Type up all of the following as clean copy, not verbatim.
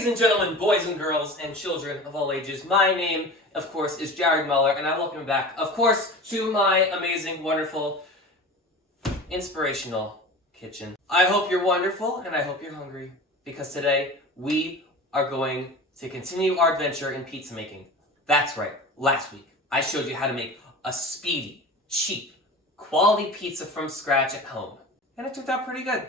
Ladies and gentlemen, boys and girls, and children of all ages, my name, of course, is Jared Muller, and I welcome you back, of course, to my amazing, wonderful, inspirational kitchen. I hope you're wonderful, and I hope you're hungry, because today we are going to continue our adventure in pizza making. That's right, last week I showed you how to make a speedy, cheap, quality pizza from scratch at home, and it turned out pretty good.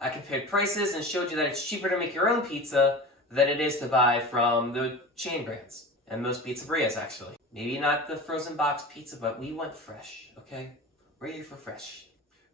I compared prices and showed you that it's cheaper to make your own pizza than it is to buy from the chain brands. And most pizzerias, actually. Maybe not the frozen box pizza, but we went fresh, okay? We're here for fresh.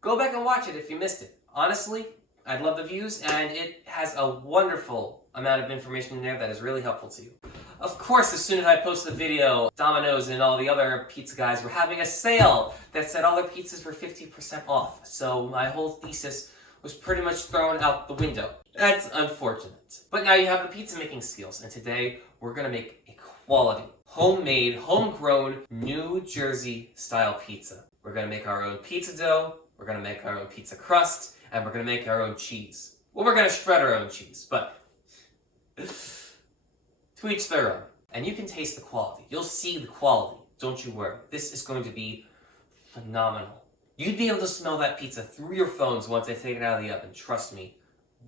Go back and watch it if you missed it. Honestly, I'd love the views, and it has a wonderful amount of information in there that is really helpful to you. Of course, as soon as I posted the video, Domino's and all the other pizza guys were having a sale that said all their pizzas were 50% off. So my whole thesis was pretty much thrown out the window. That's unfortunate. But now you have the pizza making skills, and today we're gonna make a quality, homemade, homegrown, New Jersey style pizza. We're gonna make our own pizza dough, we're gonna make our own pizza crust, and we're gonna make our own cheese. Well, we're gonna shred our own cheese, but to each their own. And you can taste the quality. You'll see the quality, don't you worry. This is going to be phenomenal. You'd be able to smell that pizza through your phones once I take it out of the oven. Trust me,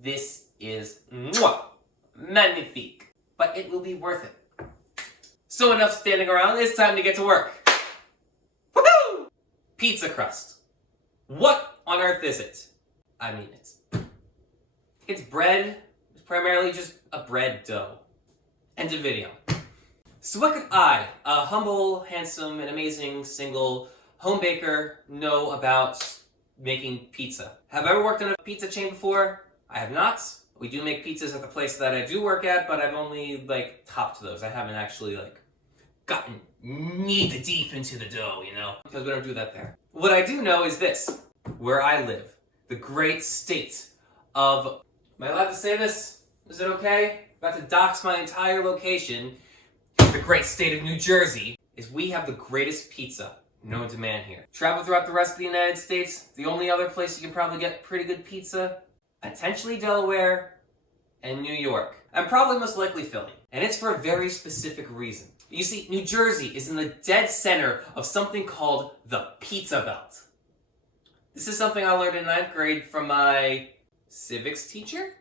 this is magnifique. But it will be worth it. So enough standing around, it's time to get to work. Woohoo! Pizza crust. What on earth is it? I mean, it's bread. It's primarily just a bread dough. End of video. So what could I, a humble, handsome, and amazing single home baker, know about making pizza? Have I ever worked in a pizza chain before? I have not. We do make pizzas at the place that I do work at, but I've only topped those. I haven't actually gotten knee deep into the dough, you know? Because we don't do that there. What I do know is this: where I live, the great state of, am I allowed to say this? Is it okay? I'm about to dox my entire location. The great state of New Jersey is we have the greatest pizza known to man here. Travel throughout the rest of the United States, the only other place you can probably get pretty good pizza, potentially Delaware and New York, and probably most likely Philly. And it's for a very specific reason. You see, New Jersey is in the dead center of something called the Pizza Belt. This is something I learned in 9th grade from my civics teacher.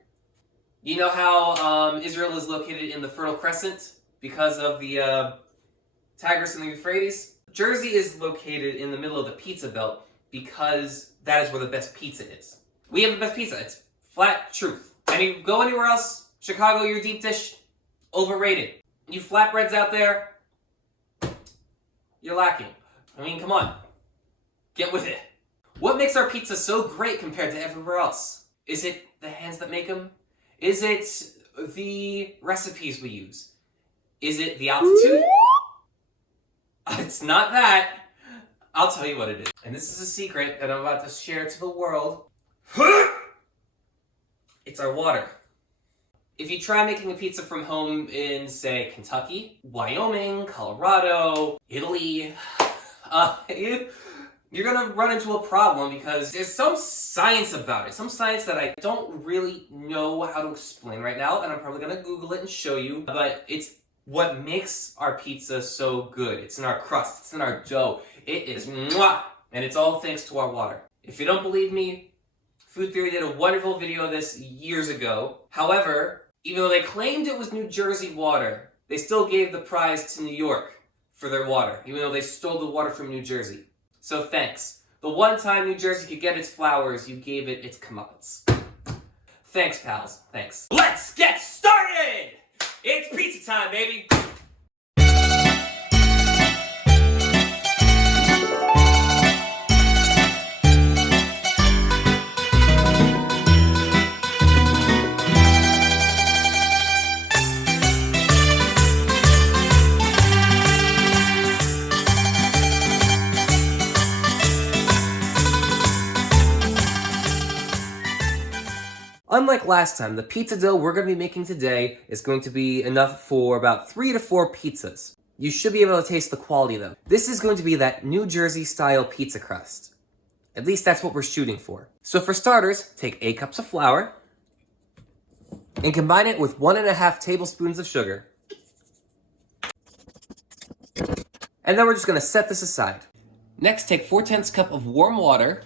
You know how Israel is located in the Fertile Crescent because of the Tigris and the Euphrates? Jersey is located in the middle of the Pizza Belt because that is where the best pizza is. We have the best pizza. It's flat truth. And you go anywhere else, Chicago, your deep dish, overrated. You flatbreads out there, you're lacking. I mean, come on. Get with it. What makes our pizza so great compared to everywhere else? Is it the hands that make them? Is it the recipes we use? Is it the altitude? It's not that. I'll tell you what it is. And this is a secret that I'm about to share to the world. It's our water. If you try making a pizza from home in, say, Kentucky, Wyoming, Colorado, Italy, you're gonna run into a problem because there's some science about it. Some science that I don't really know how to explain right now, and I'm probably gonna Google it and show you, but it's what makes our pizza so good. It's in our crust, it's in our dough. It is mwah! And it's all thanks to our water. If you don't believe me, Food Theory did a wonderful video of this years ago. However, even though they claimed it was New Jersey water, they still gave the prize to New York for their water, even though they stole the water from New Jersey. So thanks. The one time New Jersey could get its flowers, you gave it its comeuppance. Thanks, pals. Thanks. Let's get started! It's pizza time, baby! Unlike last time, the pizza dough we're going to be making today is going to be enough for about 3 to 4 pizzas. You should be able to taste the quality though. This is going to be that New Jersey style pizza crust. At least that's what we're shooting for. So for starters, take 8 cups of flour, and combine it with 1.5 tablespoons of sugar. And then we're just gonna set this aside. Next, take 4/10 cup of warm water,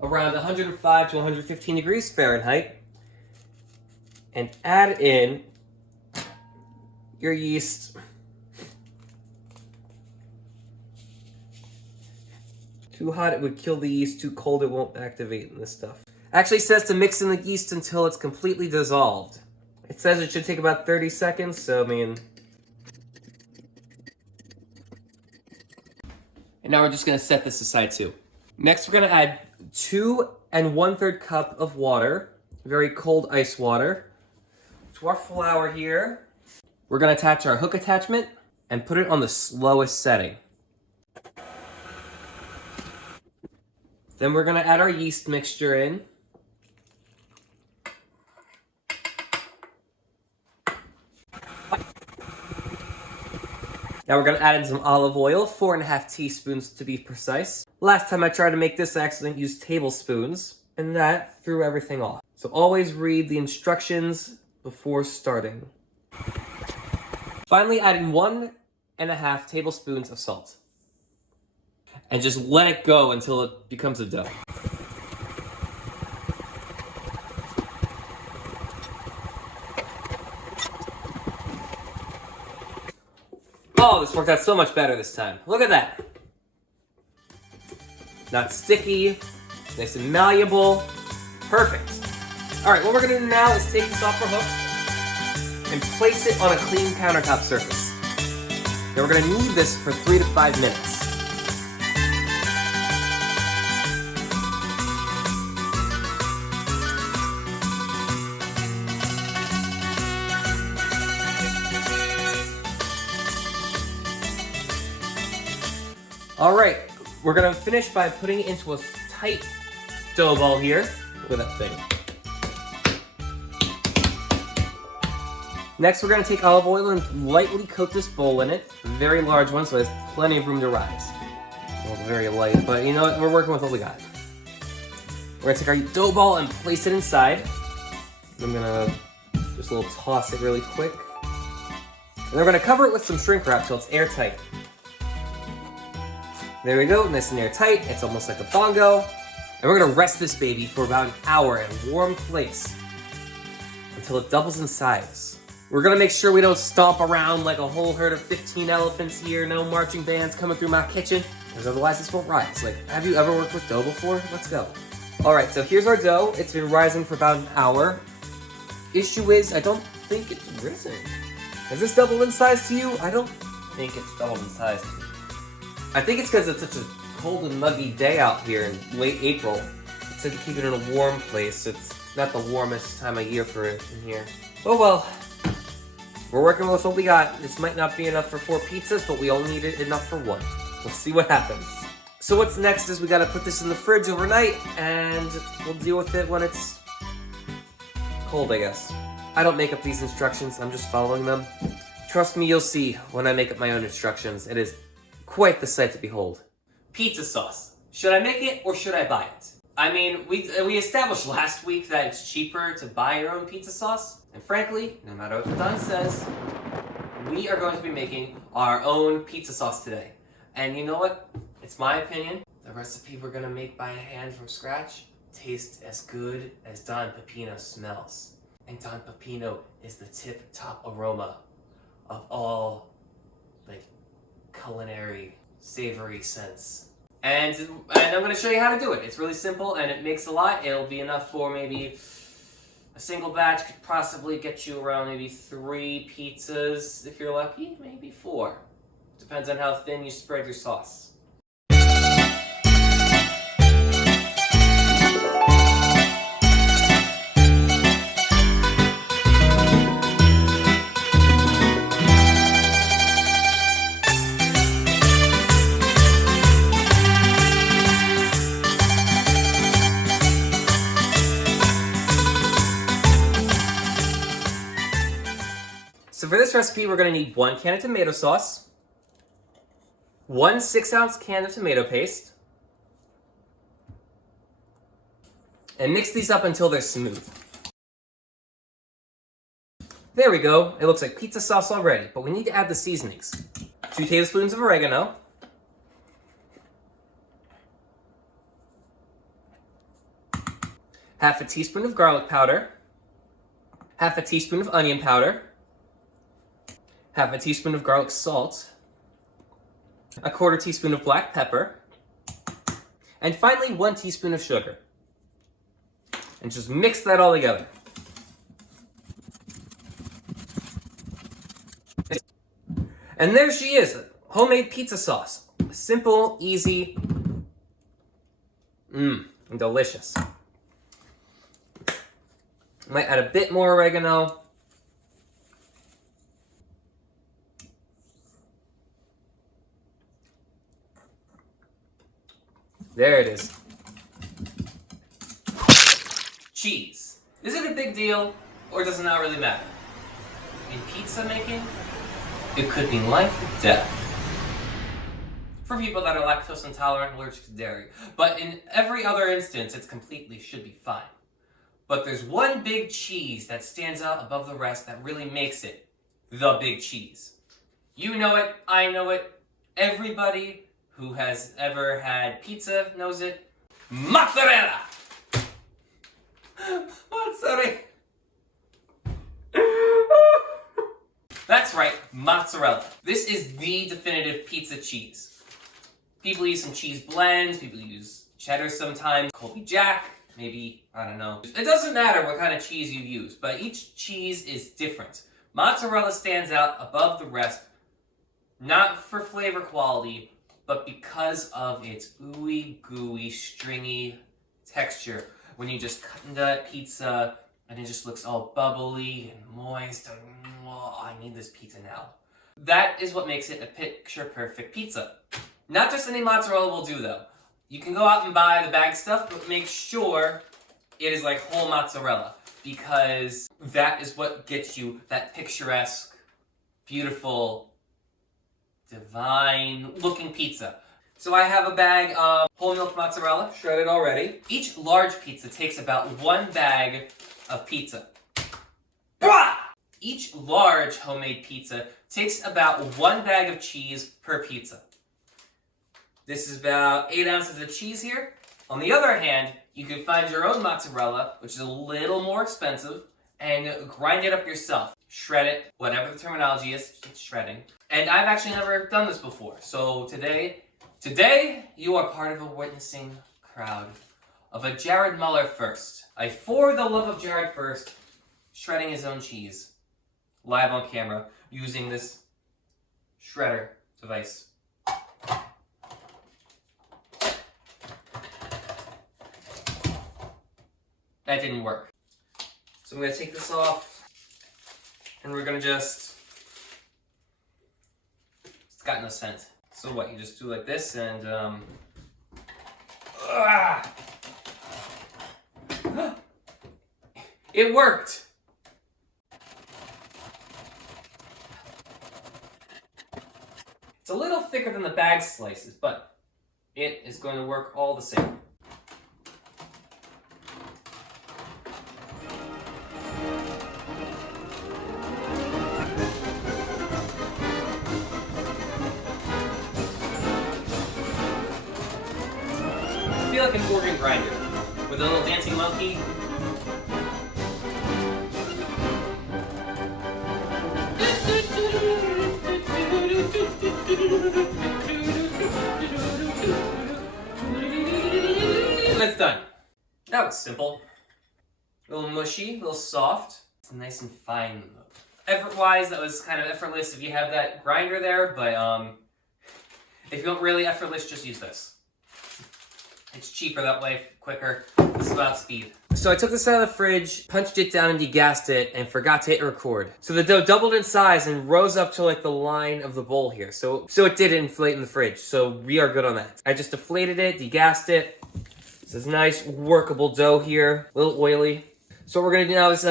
around 105 to 115 degrees Fahrenheit, and add in your yeast. Too hot, it would kill the yeast. Too cold, it won't activate in this stuff. Actually says to mix in the yeast until it's completely dissolved. It says it should take about 30 seconds, so I mean... And now we're just gonna set this aside too. Next, we're gonna add 2 1/3 cup of water, very cold ice water, to our flour here. We're gonna attach our hook attachment and put it on the slowest setting. Then we're gonna add our yeast mixture in. Now we're gonna add in some olive oil, 4.5 teaspoons to be precise. Last time I tried to make this, I accidentally used tablespoons, and that threw everything off. So always read the instructions before starting. Finally, add in 1.5 tablespoons of salt. And just let it go until it becomes a dough. Oh, this worked out so much better this time. Look at that. Not sticky, nice and malleable. Perfect. All right, what we're gonna do now is take this off our hook and place it on a clean countertop surface. Then we're gonna knead this for 3 to 5 minutes. All right, we're gonna finish by putting it into a tight dough ball here. Look at that thing. Next, we're gonna take olive oil and lightly coat this bowl in it. A very large one, so it has plenty of room to rise. Well, very light, but you know what? We're working with what we got. We're gonna take our dough ball and place it inside. I'm gonna just a little toss it really quick. And then we're gonna cover it with some shrink wrap till it's airtight. There we go, nice and airtight. It's almost like a bongo. And we're gonna rest this baby for about an hour in a warm place until it doubles in size. We're gonna make sure we don't stomp around like a whole herd of 15 elephants here, no marching bands coming through my kitchen, because otherwise this won't rise. Like, have you ever worked with dough before? Let's go. All right, so here's our dough. It's been rising for about an hour. Issue is, I don't think it's risen. Has this doubled in size to you? I don't think it's doubled in size to me. I think it's because it's such a cold and muggy day out here in late April. It said to keep it in a warm place. It's not the warmest time of year for it in here. Oh well. We're working with what we got. This might not be enough for 4 pizzas, but we only need it enough for 1. We'll see what happens. So what's next is we gotta put this in the fridge overnight, and we'll deal with it when it's cold, I guess. I don't make up these instructions, I'm just following them. Trust me, you'll see when I make up my own instructions. It is quite the sight to behold. Pizza sauce. Should I make it or should I buy it? I mean, we established last week that it's cheaper to buy your own pizza sauce. And frankly, no matter what Don says, we are going to be making our own pizza sauce today. And you know what? It's my opinion. The recipe we're gonna make by hand from scratch tastes as good as Don Pepino smells. And Don Pepino is the tip-top aroma of all, like, culinary, savory scents. And I'm going to show you how to do it. It's really simple and it makes a lot. It'll be enough for maybe a single batch. Could possibly get you around maybe 3 pizzas if you're lucky, maybe 4. Depends on how thin you spread your sauce. So for this recipe, we're going to need 1 can of tomato sauce, 1 6-ounce can of tomato paste, and mix these up until they're smooth. There we go. It looks like pizza sauce already, but we need to add the seasonings. 2 tablespoons of oregano. Half a teaspoon of garlic powder. Half a teaspoon of onion powder. Half a teaspoon of garlic salt. A 1/4 teaspoon of black pepper. And finally, 1 teaspoon of sugar. And just mix that all together. And there she is, homemade pizza sauce. Simple, easy, and delicious. Might add a bit more oregano. There it is. Cheese. Is it a big deal, or does it not really matter? In pizza making, it could mean life or death. For people that are lactose intolerant and allergic to dairy. But in every other instance, it completely should be fine. But there's one big cheese that stands out above the rest that really makes it the big cheese. You know it, I know it, everybody who has ever had pizza knows it. Mozzarella! Mozzarella! That's right, mozzarella. This is the definitive pizza cheese. People use some cheese blends, people use cheddar sometimes, Colby Jack, maybe, I don't know. It doesn't matter what kind of cheese you use, but each cheese is different. Mozzarella stands out above the rest, not for flavor quality, but because of its ooey gooey, stringy texture. When you just cut into that pizza, and it just looks all bubbly and moist, and oh, I need this pizza now. That is what makes it a picture-perfect pizza. Not just any mozzarella will do, though. You can go out and buy the bag stuff, but make sure it is like whole mozzarella, because that is what gets you that picturesque, beautiful, divine-looking pizza. So I have a bag of whole milk mozzarella, shredded already. Each large pizza takes about 1 bag of pizza. Bah! Each large homemade pizza takes about 1 bag of cheese per pizza. This is about 8 ounces of cheese here. On the other hand, you can find your own mozzarella, which is a little more expensive, and grind it up yourself. Shred it, whatever the terminology is, it's shredding. And I've actually never done this before, so today you are part of a witnessing crowd of a Jared Muller first. For the love of Jared first, shredding his own cheese, live on camera, using this shredder device. That didn't work. So I'm going to take this off, and we're going to just... It's got no scent. So what, you just do like this, and it worked! It's a little thicker than the bag slices, but it is going to work all the same. I feel like an organ grinder with a little dancing monkey. That's done. That was simple. A little mushy, a little soft. It's nice and fine. Effort-wise, that was kind of effortless if you have that grinder there, but if you want really effortless, just use this. It's cheaper that way, quicker. It's about speed. So I took this out of the fridge, punched it down and degassed it, and forgot to hit record. So the dough doubled in size and rose up to like the line of the bowl here. So it did inflate in the fridge, so we are good on that. I just deflated it, degassed it. This is nice, workable dough here, a little oily. So what we're gonna do now is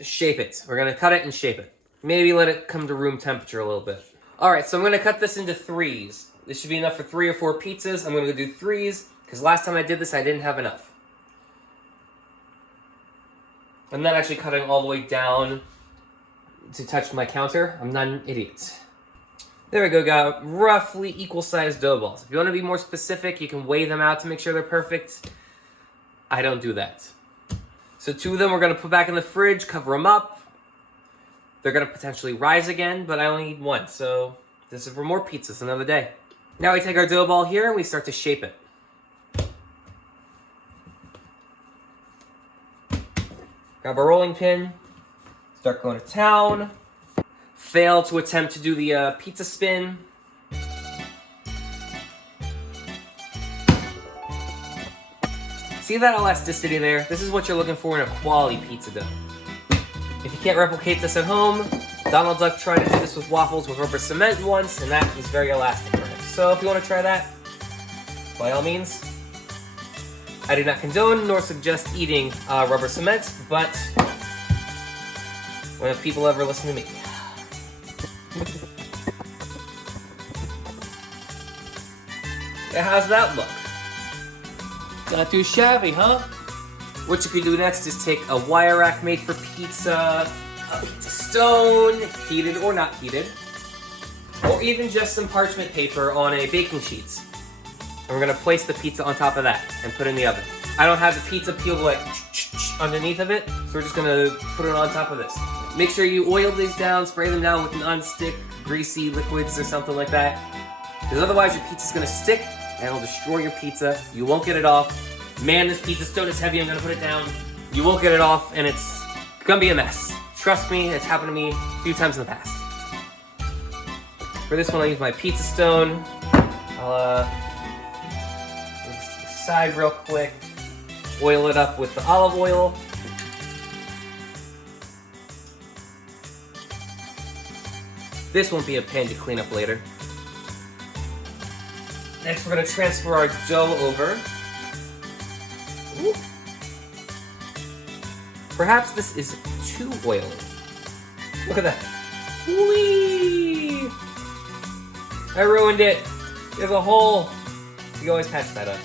shape it. We're gonna cut it and shape it. Maybe let it come to room temperature a little bit. All right, so I'm gonna cut this into 3s. This should be enough for 3 or 4 pizzas. I'm gonna do 3s, because last time I did this, I didn't have enough. I'm not actually cutting all the way down. to touch my counter. I'm not an idiot. There we go, got roughly equal sized dough balls. If you want to be more specific, you can weigh them out to make sure they're perfect. I don't do that. So 2 of them we're gonna put back in the fridge, cover them up. They're gonna potentially rise again, but I only need 1, so this is for more pizzas another day. Now we take our dough ball here and we start to shape it. Grab a rolling pin, start going to town. Fail to attempt to do the pizza spin. See that elasticity there? This is what you're looking for in a quality pizza dough. If you can't replicate this at home, Donald Duck tried to do this with waffles with rubber cement once, and that was very elastic for him. So if you want to try that, by all means. I do not condone nor suggest eating rubber cement, but when have people ever listen to me? Yeah, how's that look? Not too shabby, huh? What you could do next is take a wire rack made for pizza, a pizza stone, heated or not heated, or even just some parchment paper on a baking sheet. And we're gonna place the pizza on top of that and put it in the oven. I don't have the pizza peeled like underneath of it, so we're just gonna put it on top of this. Make sure you oil these down, spray them down with non-stick, greasy liquids or something like that. Because otherwise your pizza's gonna stick and it'll destroy your pizza. You won't get it off. Man, this pizza stone is heavy, I'm gonna put it down. You won't get it off and it's gonna be a mess. Trust me, it's happened to me a few times in the past. For this one, I'll use my pizza stone. I'll move this to the side real quick. Oil it up with the olive oil. This won't be a pain to clean up later. Next, we're gonna transfer our dough over. Ooh. Perhaps this is too oily. Look at that. Whee! I ruined it. There's a hole. You always patch that up.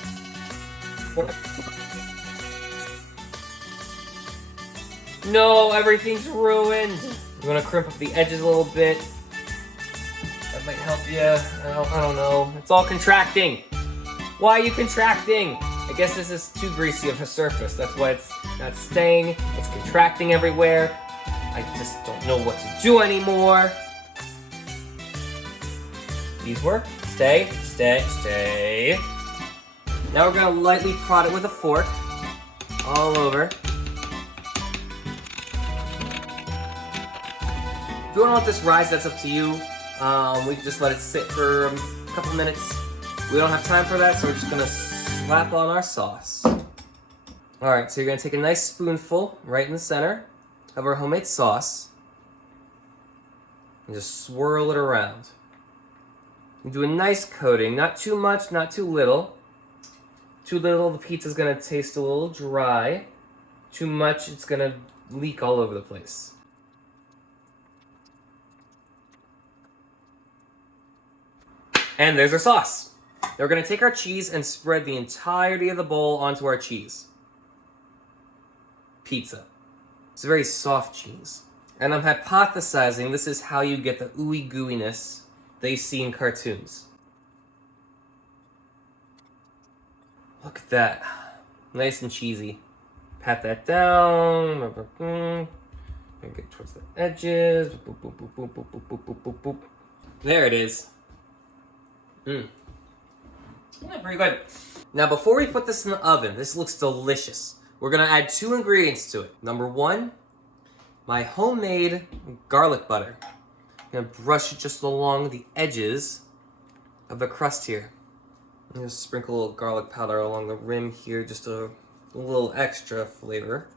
No, everything's ruined. I'm gonna crimp up the edges a little bit. That might help you. I don't know. It's all contracting. Why are you contracting? I guess this is too greasy of a surface. That's why it's not staying. It's contracting everywhere. I just don't know what to do anymore. These work. Stay, stay, stay. Now we're gonna lightly prod it with a fork all over. If you want to let this rise, that's up to you. We can just let it sit for a couple minutes. We don't have time for that, so we're just gonna slap on our sauce. Alright, so you're gonna take a nice spoonful right in the center of our homemade sauce and just swirl it around. And do a nice coating, not too much, not too little. Too little, the pizza's gonna taste a little dry. Too much, it's gonna leak all over the place. And there's our sauce. Now we're gonna take our cheese and spread the entirety of the bowl onto our cheese. Pizza. It's a very soft cheese. And I'm hypothesizing this is how you get the ooey gooiness that you see in cartoons. Look at that. Nice and cheesy. Pat that down. Get towards the edges. There it is. Yeah, very good. Now before we put this in the oven, this looks delicious. We're gonna add 2 ingredients to it. Number 1, my homemade garlic butter. I'm gonna brush it just along the edges of the crust here. I'm gonna sprinkle a little garlic powder along the rim here, just a little extra flavor.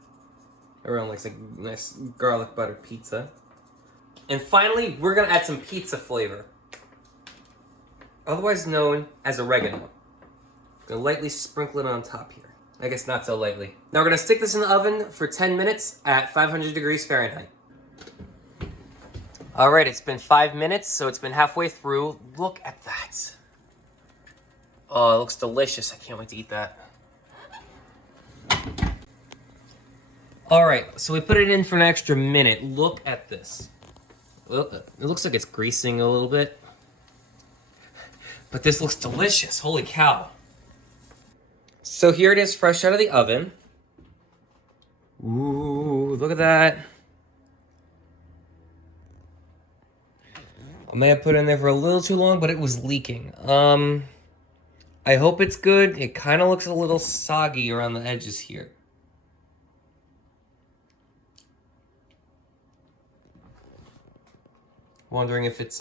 Everyone likes a nice garlic butter pizza. And finally, we're gonna add some pizza flavor, otherwise known as oregano. I'm gonna lightly sprinkle it on top here. I guess not so lightly. Now we're gonna stick this in the oven for 10 minutes at 500 degrees Fahrenheit. All right, it's been 5 minutes, so it's been halfway through. Look at that. Oh, it looks delicious. I can't wait to eat that. All right, so we put it in for an extra minute. Look at this. Well, it looks like it's greasing a little bit. But this looks delicious. Holy cow. So here it is fresh out of the oven. Ooh, look at that. I may have put it in there for a little too long, but it was leaking. I hope it's good. It kind of looks a little soggy around the edges here. Wondering if it's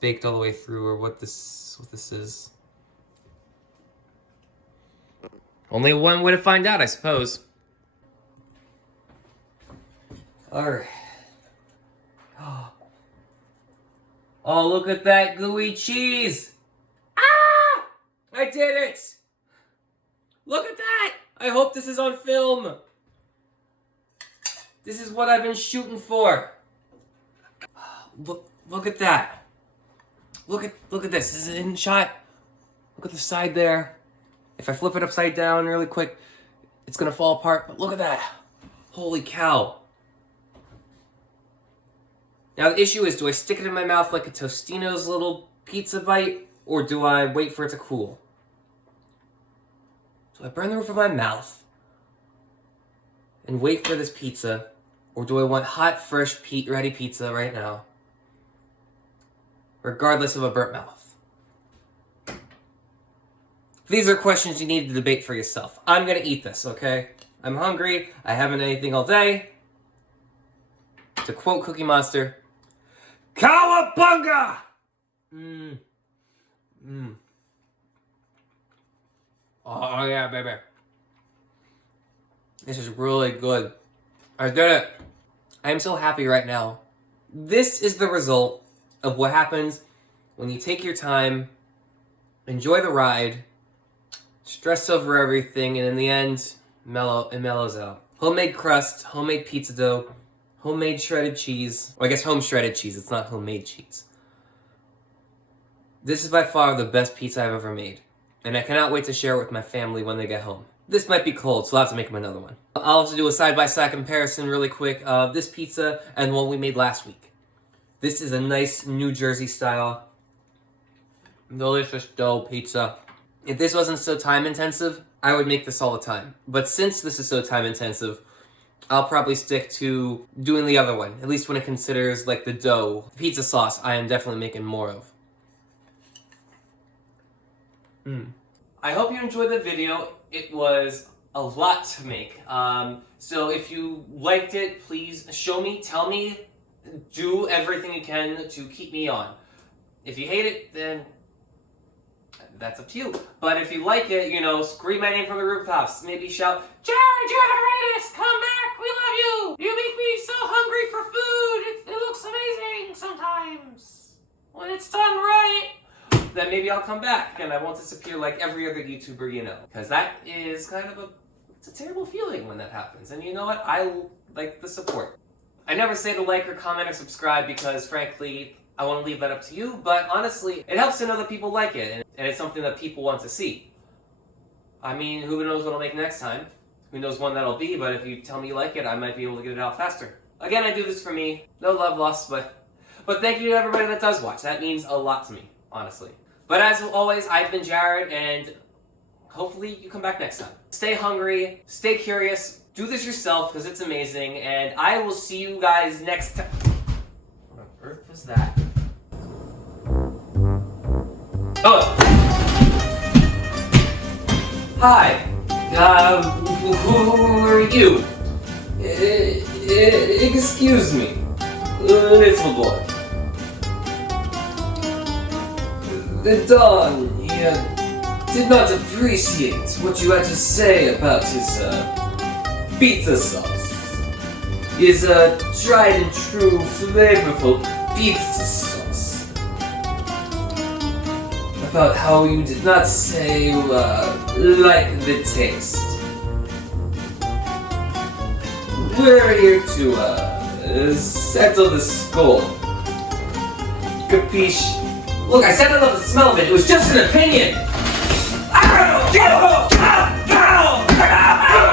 baked all the way through or what this is. Only one way to find out, I suppose. Alright. Oh, look at that gooey cheese! Ah! I did it! Look at that! I hope this is on film. This is what I've been shooting for. Look at that. Look at this. This is in shot. Look at the side there. If I flip it upside down really quick, it's gonna fall apart, but look at that. Holy cow. Now the issue is, do I stick it in my mouth like a Tostino's little pizza bite, or do I wait for it to cool? Do I burn the roof of my mouth and wait for this pizza, or do I want hot, fresh, ready pizza right now, regardless of a burnt mouth? These are questions you need to debate for yourself. I'm gonna eat this, okay? I'm hungry. I haven't eaten anything all day. To quote Cookie Monster, Cowabunga! Oh yeah, baby. This is really good. I did it. I am so happy right now. This is the result of what happens when you take your time, enjoy the ride, stress over everything, and in the end, it mellows out. Homemade crust, homemade pizza dough, homemade shredded cheese. Well, I guess home shredded cheese. It's not homemade cheese. This is by far the best pizza I've ever made, and I cannot wait to share it with my family when they get home. This might be cold, so I'll have to make them another one. I'll also do a side-by-side comparison really quick of this pizza and the one we made last week. This is a nice New Jersey style, delicious dough pizza. If this wasn't so time intensive, I would make this all the time. But since this is so time intensive, I'll probably stick to doing the other one, at least when it considers like the dough. The pizza sauce, I am definitely making more of. I hope you enjoyed the video. It was a lot to make. So if you liked it, please show me, tell me, do everything you can to keep me on. If you hate it, then that's up to you. But if you like it, you know, scream my name from the rooftops. Maybe shout, Jared, you're the greatest! Come back! We love you! You make me so hungry for food! It looks amazing sometimes. When it's done right, then maybe I'll come back and I won't disappear like every other YouTuber you know. Because that is kind of it's a terrible feeling when that happens. And you know what? I like the support. I never say to like or comment or subscribe because, frankly, I want to leave that up to you. But honestly, it helps to know that people like it. And it's something that people want to see. I mean, who knows what I'll make next time? Who knows when that'll be? But if you tell me you like it, I might be able to get it out faster. Again, I do this for me. No love lost, but thank you to everybody that does watch. That means a lot to me, honestly. But as always, I've been Jared, and hopefully you come back next time. Stay hungry, stay curious, do this yourself because it's amazing, and I will see you guys next time. What on earth was that? Oh! Hi! Who are you? Excuse me, little boy. The Don, he did not appreciate what you had to say about his pizza sauce. His tried and true, flavorful pizza sauce. About how you did not say you like the taste. We're here to settle the score. Capiche? Look, I said I love the smell of it. It was just an opinion. Ow! Ow! Ow! Ow! Ow! Ow!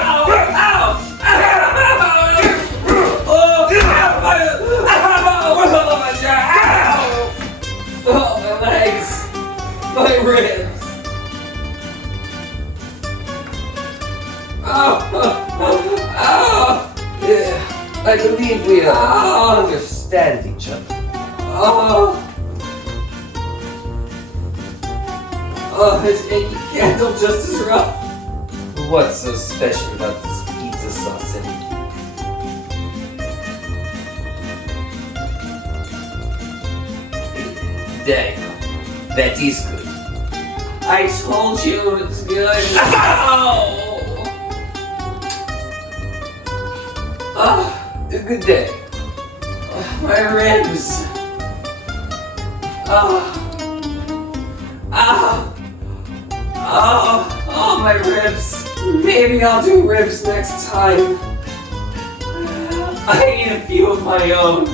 understand each other. His eggy candle just as rough. What's so special about this pizza sauce anyway? Dang, that is good. I told you it's good. Ow! A good day. My ribs. My ribs. Maybe I'll do ribs next time. I need a few of my own.